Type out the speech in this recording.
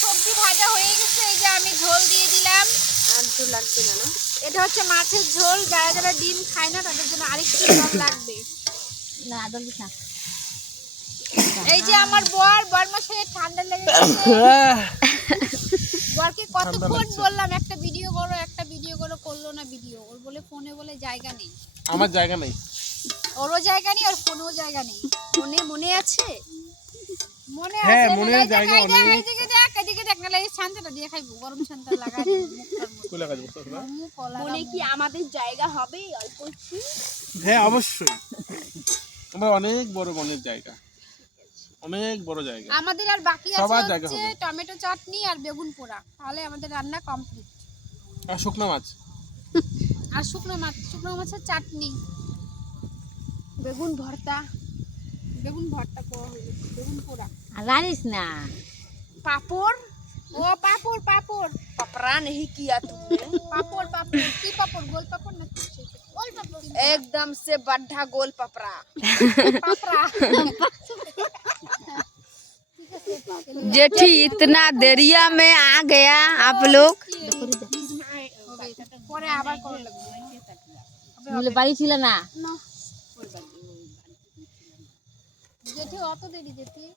সবজি ভাজা হয়ে গেছে এই যে আমি ঝোল দিয়ে দিলাম। আর তো লাগবে না না? এটা হচ্ছে মাছের ঝোল যারা যারা ডিম খায় না তাদের জন্য আরেকটু ঝোল লাগবে। না আদল না। এই যে আমার বর বর মাসে ঠান্ডা লেগে গেছে বরকে কতক্ষণ বললাম একটা ভিডিও করো একটা ভিডিও করো করল না ভিডিও ওর বলে ফোনে বলে জায়গা নেই। আমার জায়গা নেই। ওরও জায়গা নেই আর ফোনেও জায়গা নেই। মনে মনে আছে? মনে হ্যাঁ, আছে মনে জায়গা অনেক। শান্তটা দিয়ে খাইবো গরম শান্ত লাগা কাজ মনে কি আমাদের জায়গা হবে অল্প একটু? হ্যাঁ অবশ্যই। আমার অনেক বড় মনের জায়গা। অনেক বড় জায়গা। আমাদের আর বাকি আছে হচ্ছে টমেটো চাটনি আর বেগুন পোড়া। তাহলে আমাদের রান্না কমপ্লিট। আর শুকনো মাছ? আর শুকনো মাছ শুকনো মাছের চাটনি। বেগুন ভর্তা। বেগুন ভর্তা পোড়া বেগুন পোড়া। আর রানিস না। পাপড়। करा नहीं किया तुमने। पापड़ पापड़ की पापड़ गोल पापड़ ना गोल पापड़ एकदम से बड्ढा गोल पपड़ा। जेठी इतना देरिया में आ गया आप लोग। ना। जेठी ऑटो दे दी जेठी